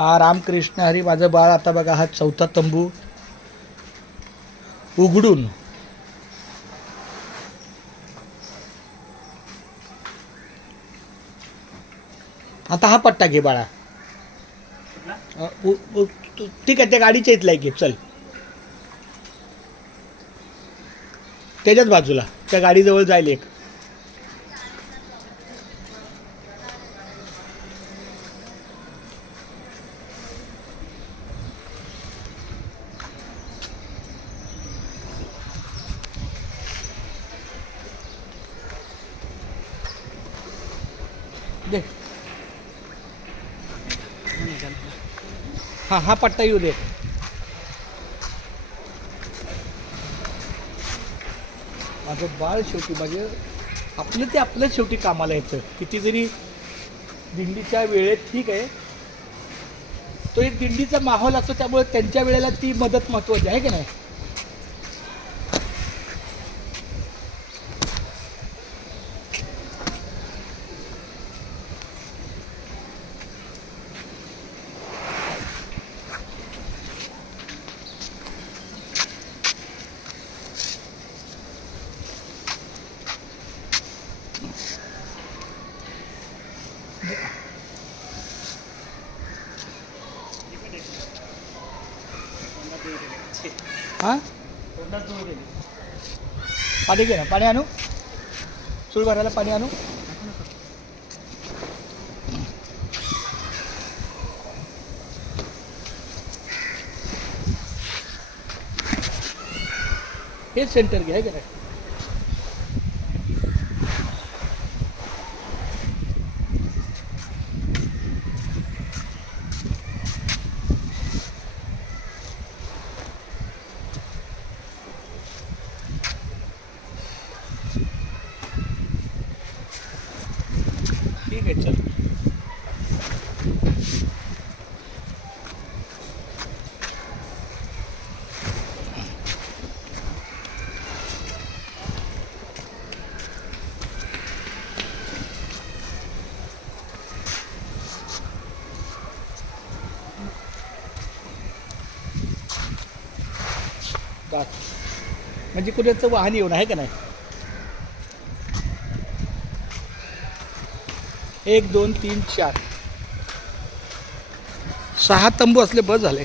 रामकृष्ण हरी. माझं बाळ आता बघा हा चौथा तंबू उघडून आता हा पट्टा घे बाळा. ठीक आहे, त्या गाडीच्या इथला घे. चल त्याच्याच बाजूला त्या गाडीजवळ जाईल एक. दे. हा पट्टा येऊ दे. माझं बाळ शेवटी म्हणजे आपलं ते आपलं शेवटी कामाला येतं. किती जरी दिंडीच्या वेळेत ठीक आहे, तो एक दिंडीचा माहोल असतो, त्यामुळे त्यांच्या वेळेला ती मदत महत्त्वाची आहे की नाही. हां पाणी घे ना. पाणी आणू. चूल भरायला पाणी आणू. हेच सेंटर घे आहे का नाही. ठीक आहे चल. म्हणजे कुणाचं वाहन येऊन आहे का नाही. 1 2 3 4 6 तंबू असले बस झाले.